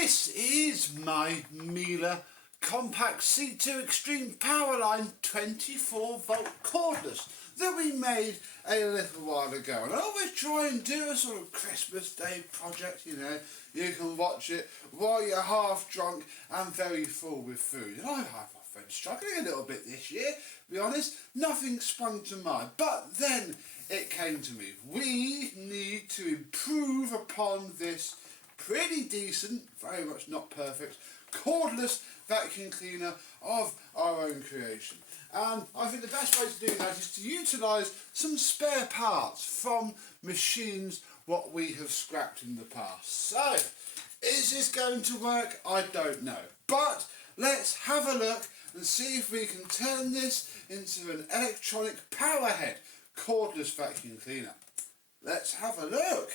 This is my Miele Compact C2 Extreme Powerline 24-volt cordless that we made a little while ago. And I always try and do a sort of Christmas Day project, you know. You can watch it while you're half drunk and very full with food. And I've been struggling a little bit this year, to be honest. Nothing sprung to mind. But then it came to me. We need to improve upon this pretty decent, very much not perfect, cordless vacuum cleaner of our own creation. And I think the best way to do that is to utilise some spare parts from machines what we have scrapped in the past. So, is this going to work? I don't know. But let's have a look and see if we can turn this into an electronic Powerhead cordless vacuum cleaner. Let's have a look.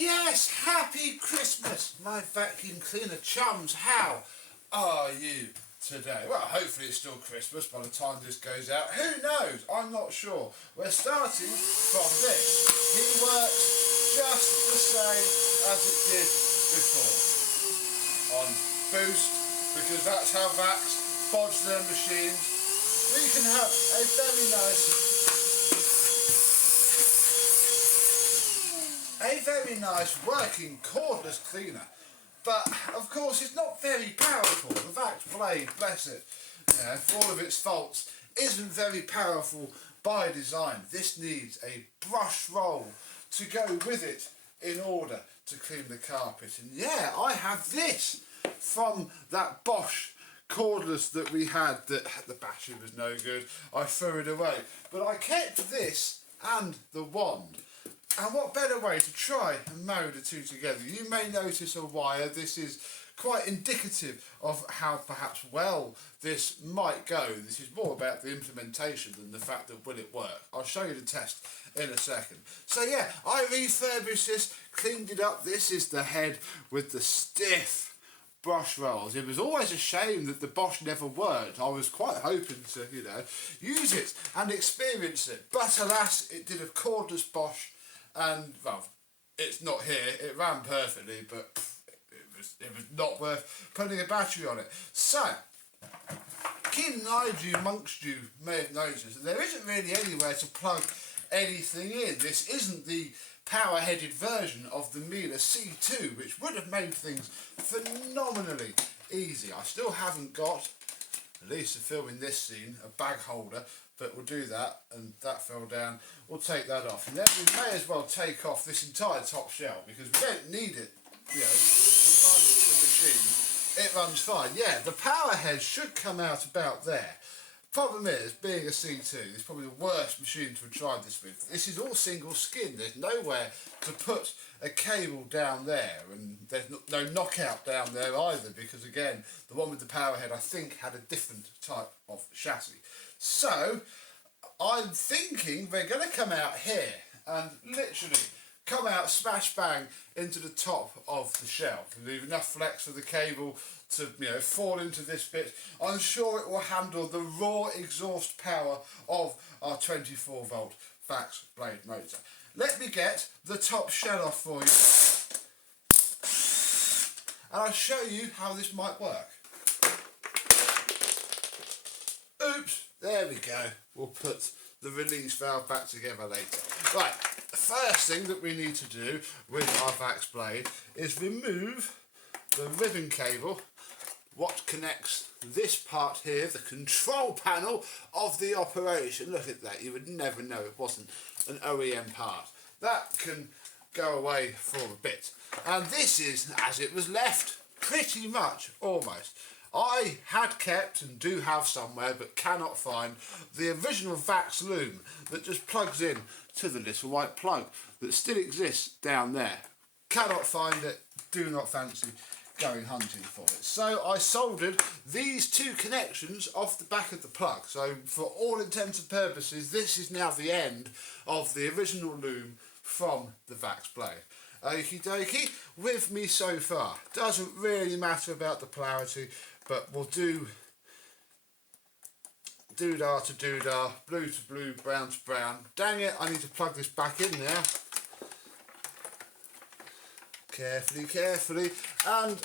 Yes, happy Christmas, my vacuum cleaner chums. How are you today? Well, hopefully it's still Christmas by the time this goes out. Who knows? I'm not sure. We're starting from this. It works just the same as it did before. On boost, because that's how Vax bodge their machines. We can have a very nice working cordless cleaner, but of course it's not very powerful. The Vax Blade, bless it, for all of its faults, isn't very powerful by design. This needs a brush roll to go with it in order to clean the carpet. And yeah, I have this from that Bosch cordless that we had, that the battery was no good. I threw it away, but I kept this and the wand. And what better way to try and marry the two together? You may notice a wire. This is quite indicative of how perhaps well this might go. This is more about the implementation than the fact that will it work. I'll show you the test in a second. So yeah, I refurbished this, cleaned it up. This is the head with the stiff brush rolls. It was always a shame that the Bosch never worked. I was quite hoping to, use it and experience it. But alas, it did a cordless Bosch. And, well, it's not here. It ran perfectly, but it was not worth putting a battery on it. So, keen eyed you amongst you may have noticed that there isn't really anywhere to plug anything in. This isn't the power-headed version of the Miele C2, which would have made things phenomenally easy. I still haven't got, at least to filming this scene, a bag holder. But we'll do that, and that fell down. We'll take that off. And then we may as well take off this entire top shell, because we don't need it, to run the machine. It runs fine. Yeah, the power head should come out about there. Problem is, being a C2, it's probably the worst machine to have tried this with. This is all single skin. There's nowhere to put a cable down there, and there's no knockout down there either, because again, the one with the power head I think had a different type of chassis. So, I'm thinking we're going to come out here and literally come out smash bang into the top of the shelf. Leave enough flex for the cable to fall into this bit. I'm sure it will handle the raw exhaust power of our 24-volt Vax Blade motor. Let me get the top shell off for you, and I'll show you how this might work. Oops, there we go. We'll put the release valve back together later. Right, the first thing that we need to do with our Vax Blade is remove the ribbon cable, what connects this part here, the control panel of the operation. Look at that, you would never know it wasn't an OEM part. That can go away for a bit. And this is as it was left, pretty much, almost. I had kept and do have somewhere but cannot find the original Vax loom that just plugs in to the little white plug that still exists down there. Cannot find it, do not fancy going hunting for it. So I soldered these two connections off the back of the plug. So for all intents and purposes, this is now the end of the original loom from the Vax Blade. Okie dokie, with me so far. Doesn't really matter about the polarity, but we'll do doodah to doodah, blue to blue, brown to brown. Dang it, I need to plug this back in now. Carefully, carefully, and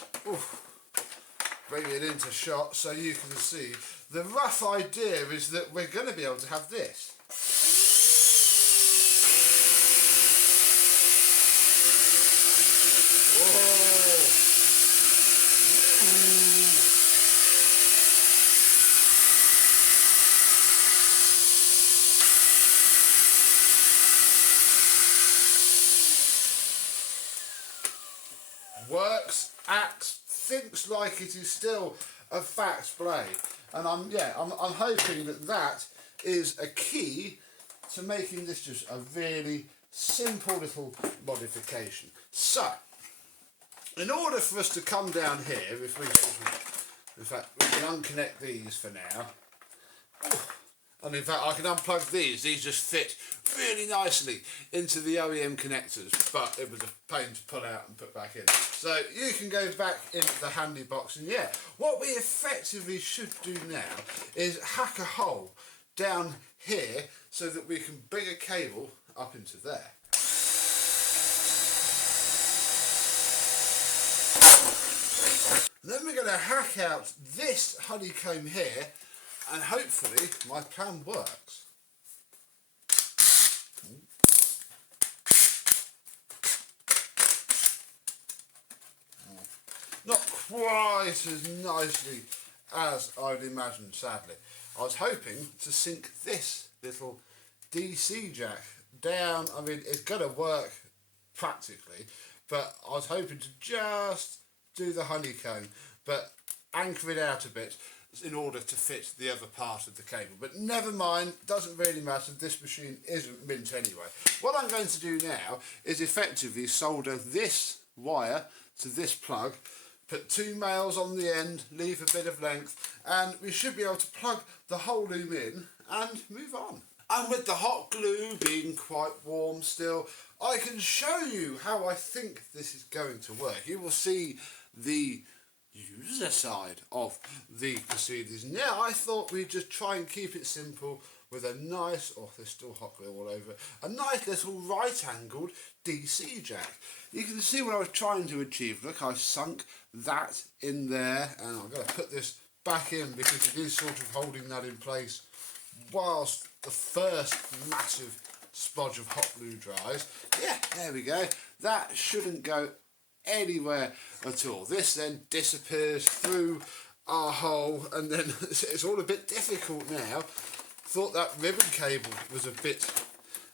bring it into shot so you can see. The rough idea is that we're going to be able to have this. Works, acts, thinks like it is still a Vax Blade, and I'm hoping that is a key to making this just a really simple little modification. So, in order for us to come down here, if we in fact we can unconnect these for now. And in fact I can unplug these just fit really nicely into the OEM connectors, but it was a pain to pull out and put back in. So you can go back into the handy box, and yeah, what we effectively should do now is hack a hole down here so that we can bring a cable up into there. Then we're going to hack out this honeycomb here, and hopefully my plan works. Not quite as nicely as I'd imagined, sadly. I was hoping to sink this little DC jack down. I mean, it's going to work practically, but I was hoping to just do the honeycomb, but anchor it out a bit in order to fit the other part of the cable. But never mind, doesn't really matter, this machine isn't mint anyway. What I'm going to do now is effectively solder this wire to this plug, put 2 males on the end, leave a bit of length, and we should be able to plug the whole loom in and move on. And with the hot glue being quite warm still, I can show you how I think this is going to work. You will see the user side of the procedures. Now I thought we'd just try and keep it simple with a nice, there's still hot glue all over, a nice little right angled DC jack. You can see what I was trying to achieve. Look, I sunk that in there, and I'm going to put this back in because it is sort of holding that in place whilst the first massive splodge of hot glue dries. Yeah, there we go. That shouldn't go anywhere at all. This then disappears through our hole, and then it's all a bit difficult now. Thought that ribbon cable was a bit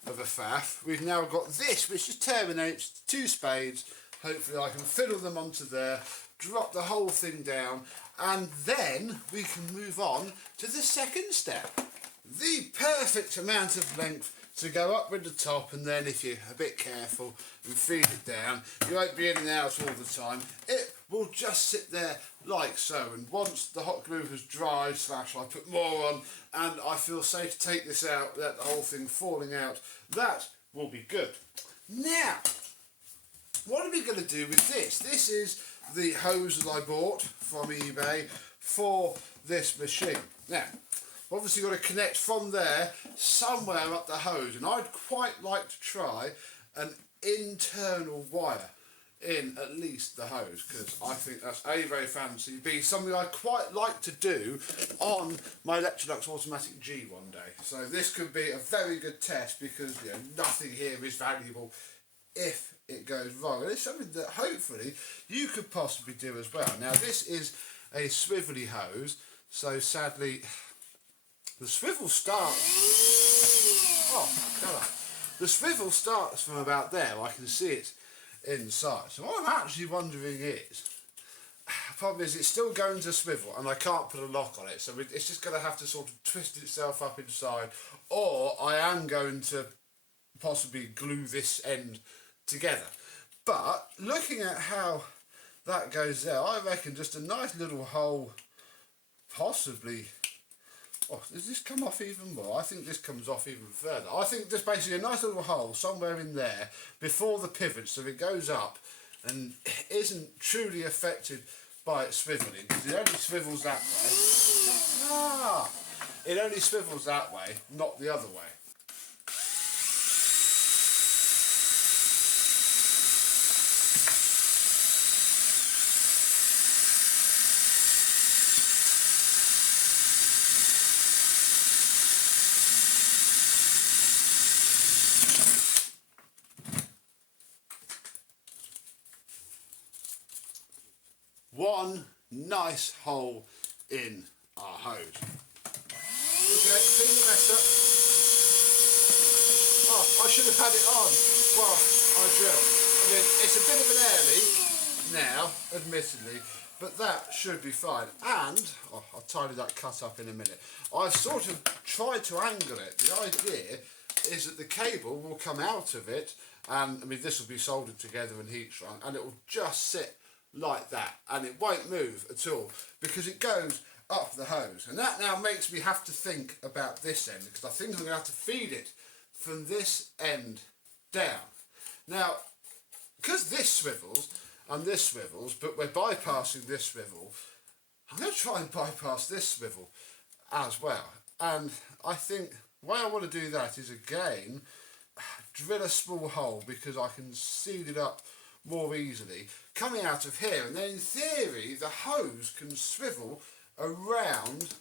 of a faff. We've now got this, which just terminates 2 spades. Hopefully I can fiddle them onto there, drop the whole thing down, and then we can move on to the second step. The perfect amount of length to go up with the top, and then if you're a bit careful and feed it down, you won't be in and out all the time. It will just sit there like so, and once the hot glue has dried, I put more on, and I feel safe to take this out without the whole thing falling out, that will be good. Now, what are we going to do with this? This is the hose that I bought from eBay for this machine. Now, obviously got to connect from there somewhere up the hose, and I'd quite like to try an internal wire in at least the hose, because I think that's A, very fancy, B, something I quite like to do on my Electrolux Automatic G one day. So this could be a very good test, because nothing here is valuable if it goes wrong, and it's something that hopefully you could possibly do as well. Now this is a swivelly hose, so sadly the swivel starts, the swivel starts from about there. I can see it inside. So what I'm actually wondering is, the problem is it's still going to swivel and I can't put a lock on it, so it's just going to have to sort of twist itself up inside, or I am going to possibly glue this end together. But looking at how that goes there, I reckon just a nice little hole, possibly. Does this come off even more? I think this comes off even further. I think just basically a nice little hole somewhere in there before the pivot, so it goes up and isn't truly affected by it swivelling, because it only swivels that way. it only swivels that way, not the other way. One nice hole in our hose. Okay, clean the mess up. Oh, I should have had it on while I drill. I mean, it's a bit of an airy now, admittedly, but that should be fine. And, I'll tidy that cut up in a minute. I've sort of tried to angle it. The idea is that the cable will come out of it, and I mean, this will be soldered together and heat shrunk, and it will just sit like that, and it won't move at all because it goes up the hose. And that now makes me have to think about this end, because I think I'm going to have to feed it from this end down. Now, because this swivels and this swivels, but we're bypassing this swivel, I'm going to try and bypass this swivel as well. And I think the way I want to do that is, again, drill a small hole because I can seal it up more easily coming out of here, and then in theory the hose can swivel around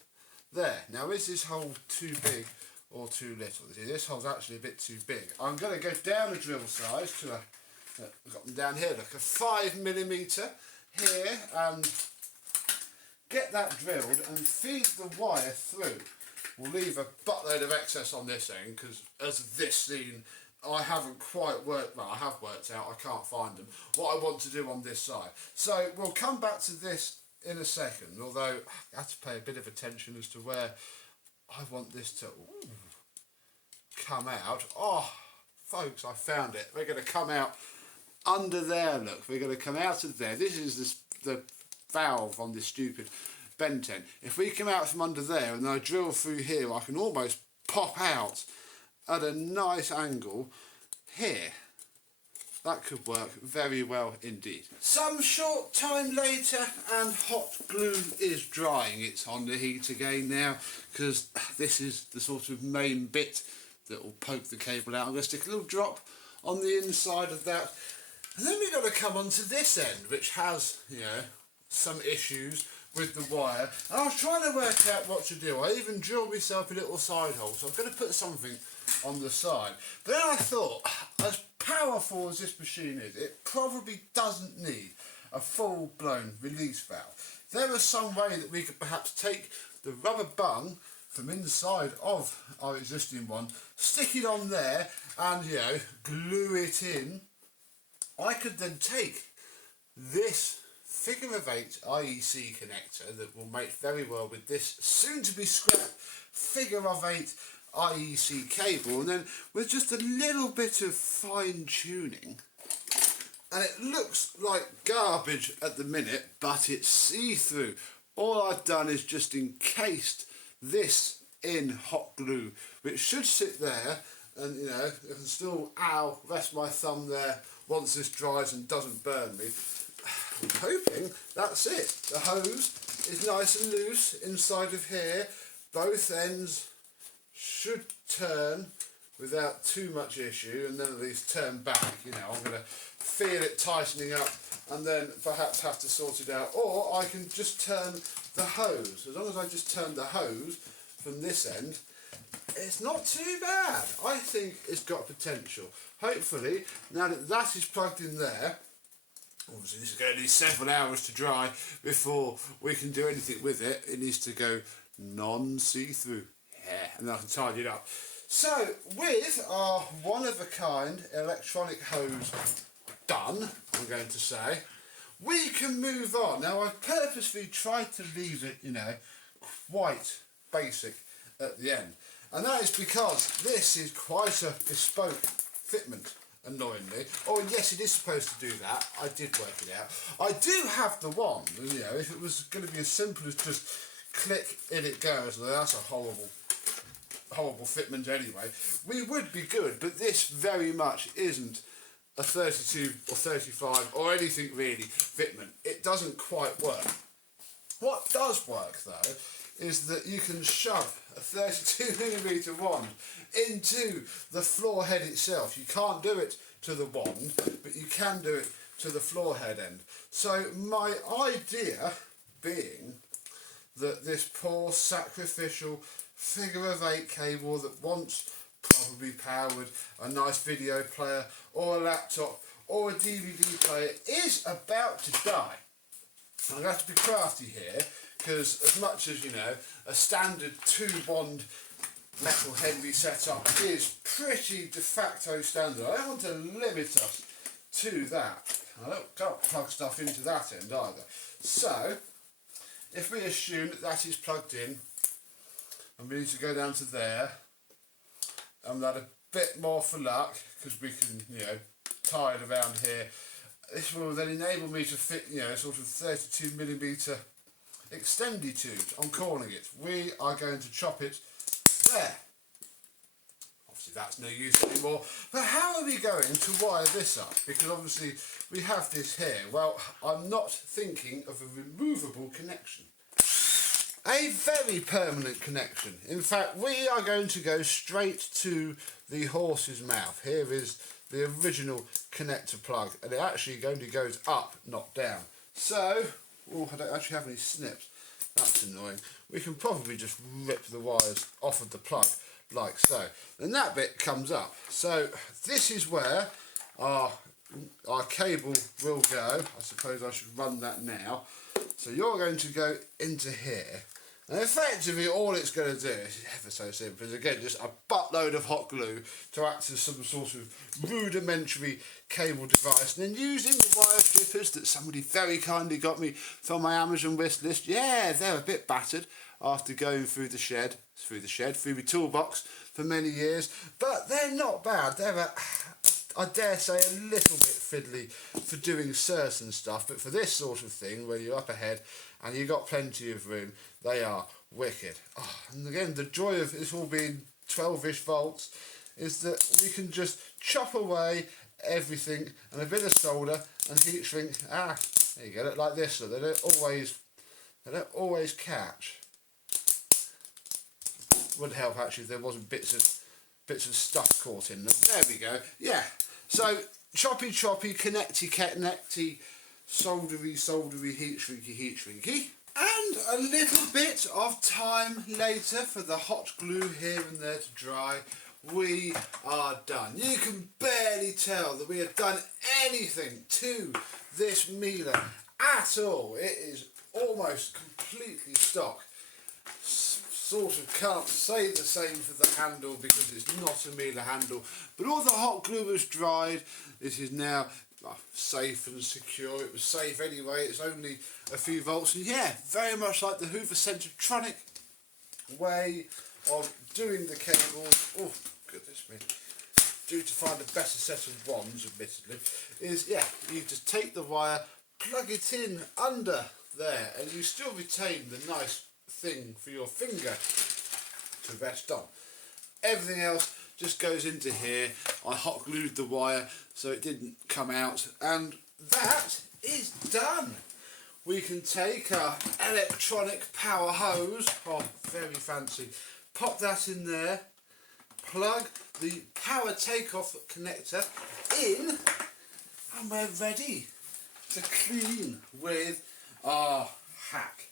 there. Now, is this hole too big or too little? This hole's actually a bit too big. I'm going to go down a drill size to I've got them down here, look, a 5mm here, and get that drilled and feed the wire through. We'll leave a buttload of excess on this end because, as this scene, I haven't quite worked, well, I have worked out, I can't find them, what I want to do on this side. So we'll come back to this in a second, although I have to pay a bit of attention as to where I want this to come out. Oh, folks, I found it. We're going to come out under there, look. We're going to come out of there. This is the valve on this stupid bent end. If we come out from under there and I drill through here, I can almost pop out at a nice angle here. That could work very well indeed. Some short time later, and hot glue is drying. It's on the heat again now, because this is the sort of main bit that will poke the cable out. I'm going to stick a little drop on the inside of that, and then we've got to come onto this end, which has, you know, some issues with the wire. And I was trying to work out what to do. I even drilled myself a little side hole, so I'm going to put something on the side. But then I thought, as powerful as this machine is, it probably doesn't need a full-blown release valve. There was some way that we could perhaps take the rubber bung from inside of our existing one, stick it on there, and, you know, glue it in. I could then take this figure of 8 IEC connector that will mate very well with this soon to be scrapped figure of 8 IEC cable, and then with just a little bit of fine tuning, and it looks like garbage at the minute, but it's see-through. All I've done is just encased this in hot glue, which should sit there, and, you know, I can still rest my thumb there once this dries and doesn't burn me. I'm hoping that's it. The hose is nice and loose inside of here. Both ends should turn without too much issue, and then at least turn back. You know, I'm going to feel it tightening up and then perhaps have to sort it out, or I can just turn the hose. As long as I just turn the hose from this end, it's not too bad. I think it's got potential. Hopefully, now that that is plugged in there, obviously this is going to need several hours to dry before we can do anything with it. It needs to go non-see-through. Yeah, and then I can tidy it up. So, with our one-of-a-kind electronic hose done, I'm going to say, we can move on. Now, I've purposely tried to leave it, you know, quite basic at the end. And that is because this is quite a bespoke fitment, annoyingly. Oh, and yes, it is supposed to do that. I did work it out. I do have the wand, and, you know, if it was going to be as simple as just click, in it goes, well, that's a horrible fitment anyway, we would be good, but this very much isn't a 32 or 35 or anything really fitment. It doesn't quite work. What does work though is that you can shove a 32mm wand into the floor head itself. You can't do it to the wand, but you can do it to the floor head end. So my idea being that this poor sacrificial figure of 8 cable that once probably powered a nice video player or a laptop or a DVD player is about to die. I'm going to have to be crafty here, because as much as, you know, a standard 2-wand metal Henry setup is pretty de facto standard, I don't want to limit us to that. I can't plug stuff into that end either. So, if we assume that that is plugged in, and we need to go down to there, and that a bit more for luck, because we can, you know, tie it around here. This will then enable me to fit, you know, sort of 32mm extendy tubes. I'm calling it. We are going to chop it there. Obviously that's no use anymore. But how are we going to wire this up? Because obviously we have this here. Well, I'm not thinking of a removable connection. A very permanent connection. In fact, we are going to go straight to the horse's mouth. Here is the original connector plug, and it actually only goes up, not down. So, oh, I don't actually have any snips. That's annoying. We can probably just rip the wires off of the plug, like so. And that bit comes up. So, this is where our cable will go. I suppose I should run that now. So you're going to go into here. And effectively all it's going to do is ever so simple, is again just a buttload of hot glue to act as some sort of rudimentary cable device, and then using the wire strippers that somebody very kindly got me from my Amazon wish list. Yeah, they're a bit battered after going through my toolbox for many years, but they're not bad. They're I dare say a little bit fiddly for doing certain stuff, but for this sort of thing where you're up ahead and you've got plenty of room, they are wicked. Oh, and again, the joy of this all being 12-ish volts is that we can just chop away everything, and a bit of solder and heat shrink. There you go, like this. So they don't always catch. Would help actually if there wasn't bits of stuff caught in them. There we go. Yeah. So choppy, connecty, soldery, heat shrinky. And a little bit of time later for the hot glue here and there to dry, we are done. You can barely tell that we have done anything to this Miele at all. It is almost completely stock. Sort of can't say the same for the handle because it's not a Miele handle, but all the hot glue has dried. This is now safe and secure. It was safe anyway, it's only a few volts, and yeah, very much like the Hoover Centretronic way of doing the cables. Oh goodness me, due to find a better set of wands admittedly, is yeah, you just take the wire, plug it in under there, and you still retain the nice thing for your finger to rest on. Everything else just goes into here. I hot glued the wire so it didn't come out, and that is done. We can take our electronic power hose, oh very fancy, pop that in there, plug the power takeoff connector in, and we're ready to clean with our hack.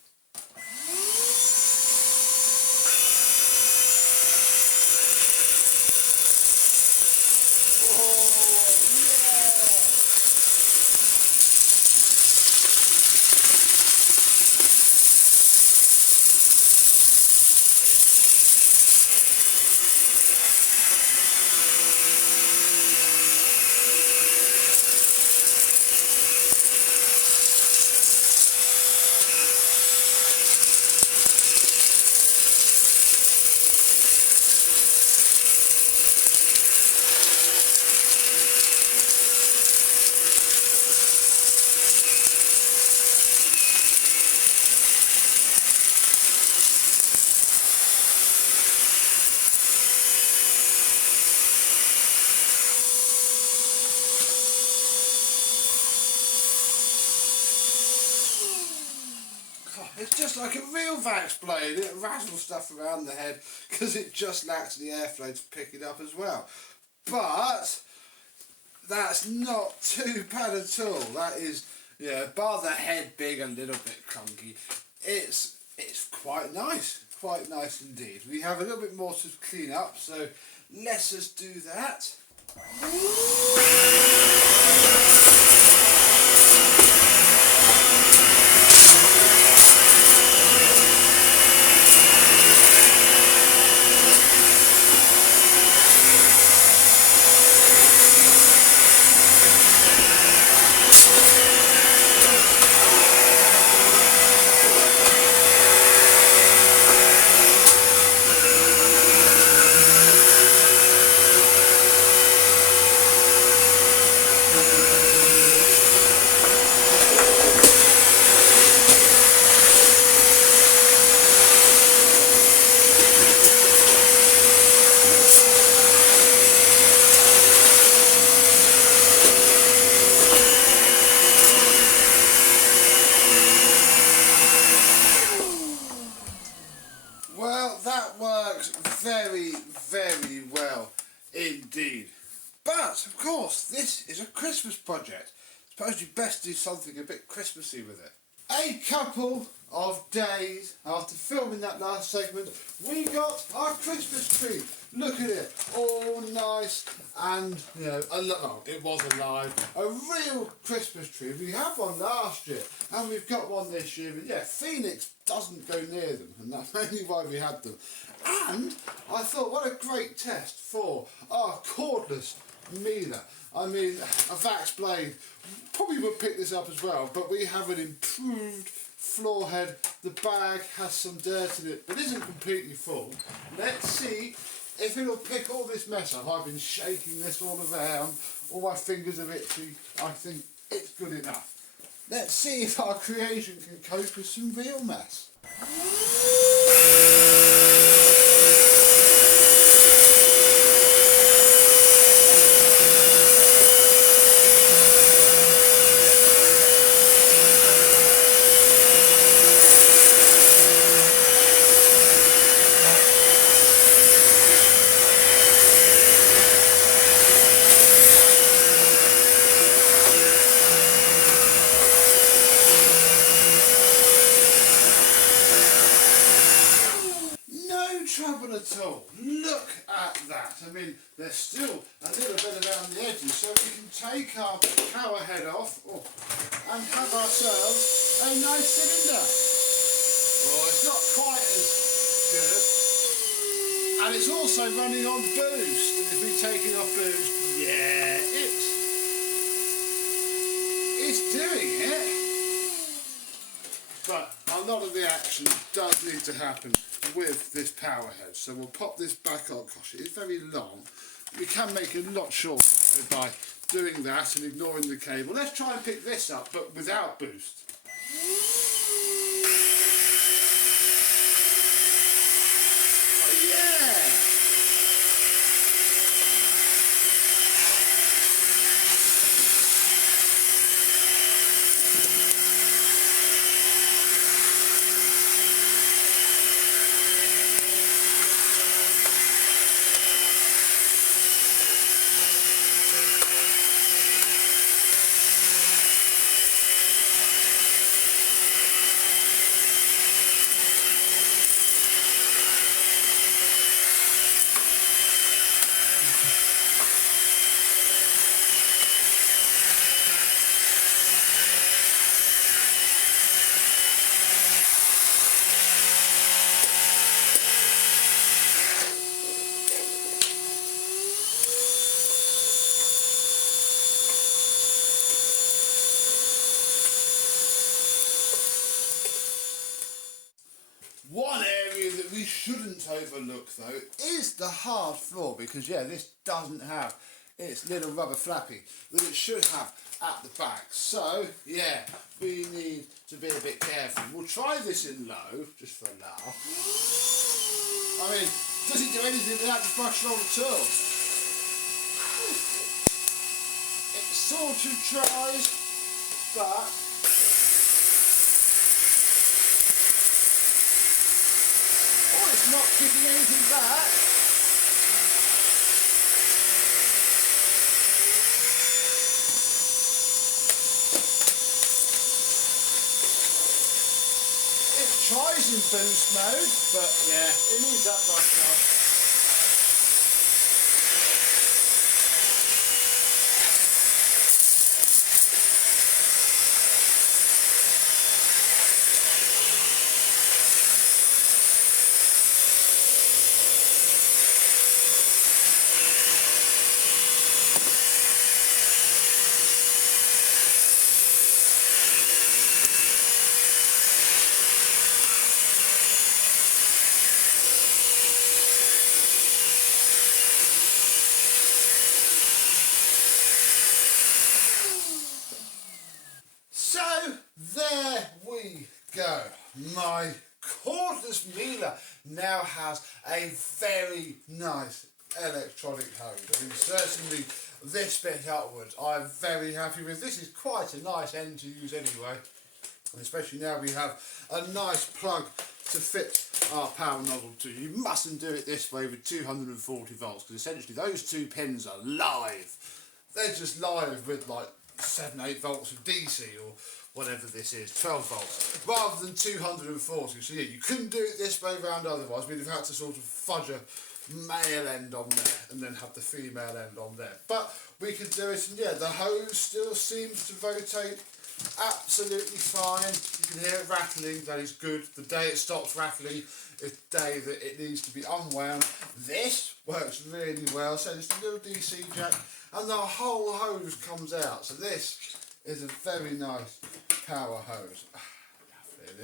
It's just like a real Vax Blade. It rattles stuff around the head because it just lacks the airflow to pick it up as well. But that's not too bad at all. That is, yeah, bar the head being a little bit clunky, it's quite nice indeed. We have a little bit more to clean up, so let's just do that. Well, that works very, very well indeed. But, of course, this is a Christmas project. I suppose you best do something a bit Christmassy with it. A couple of days after filming that last segment, we got our Christmas tree. Look at it, all nice and, you know, it was alive. A real Christmas tree. We had one last year and we've got one this year, but yeah, Phoenix doesn't go near them, and that's mainly why we had them. And I thought, what a great test for our Cordless Miele. I mean, a Vax Blade probably would pick this up as well, but we have an improved floor head. The bag has some dirt in it, but isn't completely full. Let's see if it'll pick all this mess up. I've been shaking this all around, all my fingers are itchy. I think it's good enough. Let's see if our creation can cope with some real mess. Trouble at all. Look at that. I mean, there's still a little bit around the edges, so we can take our Powerhead off and have ourselves a nice cylinder. Oh, it's not quite as good, and it's also running on boost. And if we take it off boost, yeah, it's doing it. But a lot of the action does need to happen with this Powerhead, so we'll pop this back on. Gosh, it is very long. We can make it a lot shorter by doing that and ignoring the cable. Let's try and pick this up, but without boost. Oh, yeah! One area that we shouldn't overlook though is the hard floor, because yeah, this doesn't have its little rubber flappy that it should have at the back. So yeah, we need to be a bit careful. We'll try this in low, just for a laugh. I mean, does it do anything without the brush roll at all? It sort of tries, but not kicking anything back. It tries in boost mode, but yeah, it needs that brushing off. So there we go. My cordless Miele now has a very nice electronic hose. I mean, certainly this bit upwards I'm very happy with. This is quite a nice end to use anyway, and especially now we have a nice plug to fit our power nozzle to. You mustn't do it this way with 240 volts, because essentially those two pins are live. They're just live with like 7-8 volts of DC or whatever this is, 12 volts, rather than 240. So yeah, you couldn't do it this way round otherwise. We'd have had to sort of fudge a male end on there and then have the female end on there. But we could do it, and yeah, the hose still seems to rotate absolutely fine. You can hear it rattling, that is good. The day it stops rattling is the day that it needs to be unwound. This works really well, so it's a little DC jack and the whole hose comes out. So this is a very nice power hose.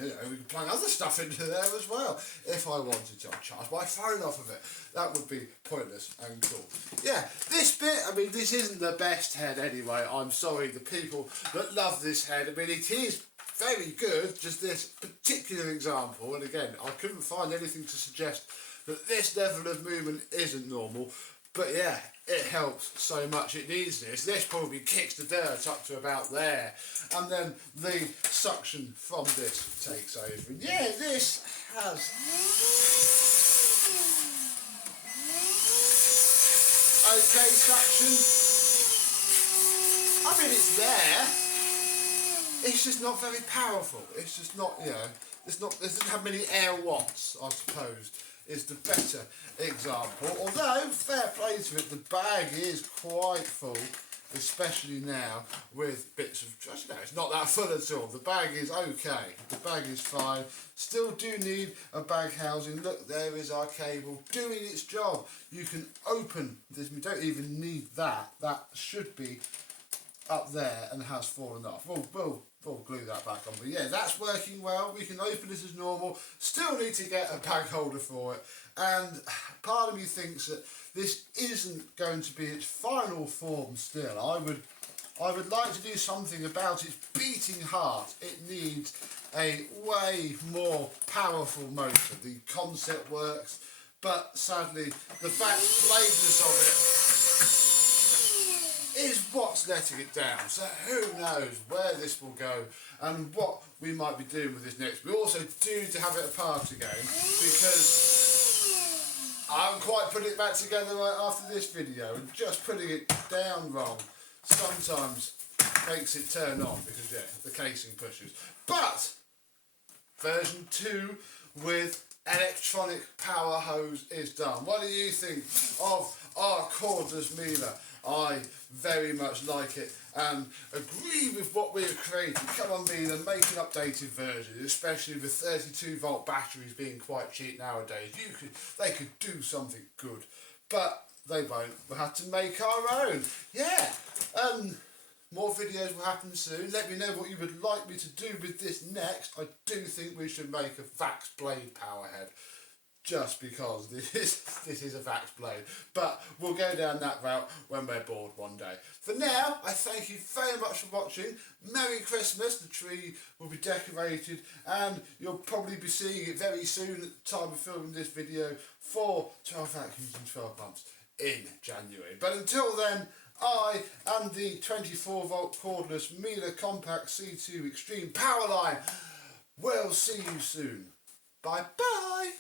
You know, we can plug other stuff into there as well if I wanted to. I'll charge my phone off of it. That would be pointless and cool. Yeah, this bit, I mean, this isn't the best head anyway. I'm sorry, the people that love this head. I mean, it is very good, just this particular example. And again, I couldn't find anything to suggest that this level of movement isn't normal. But yeah, it helps so much. It needs this. This probably kicks the dirt up to about there. And then the suction from this takes over. And yeah, this has okay suction. I mean, it's there. It's just not very powerful. It's just not, you know, it doesn't have many air watts, I suppose, is the better example. Although, fair play to it, the bag is quite full, especially now with bits of, you know, it's not that full at all. The bag is okay. The bag is fine. Still do need a bag housing. Look, there is our cable doing its job. You can open this. We don't even need that. That should be up there and has fallen off. We'll glue that back on. But yeah, that's working well. We can open this as normal. Still need to get a bag holder for it. And part of me thinks that this isn't going to be its final form still. I would like to do something about its beating heart. It needs a way more powerful motor. The concept works, but sadly the Vax Bladeness of it is what's letting it down. So who knows where this will go and what we might be doing with this next. We also do to have it apart again, because I haven't quite put it back together right after this video, and just putting it down wrong sometimes makes it turn on, because yeah, the casing pushes. But version 2 with electronic power hose is done. What do you think of our cordless Miele? I very much like it and agree with what we have created. Come on, Miele, make an updated version, especially with 32 volt batteries being quite cheap nowadays. They could do something good, but they won't. We'll have to make our own. Yeah, more videos will happen soon. Let me know what you would like me to do with this next. I do think we should make a Vax Blade Powerhead, just because this is a Vax Blade. But we'll go down that route when we're bored one day. For now, I thank you very much for watching. Merry Christmas. The tree will be decorated and you'll probably be seeing it very soon at the time of filming this video for 12 vacuums in 12 months in January. But until then, I am the 24 volt cordless Miele Compact C2 Extreme Powerline. We'll see you soon. Bye bye.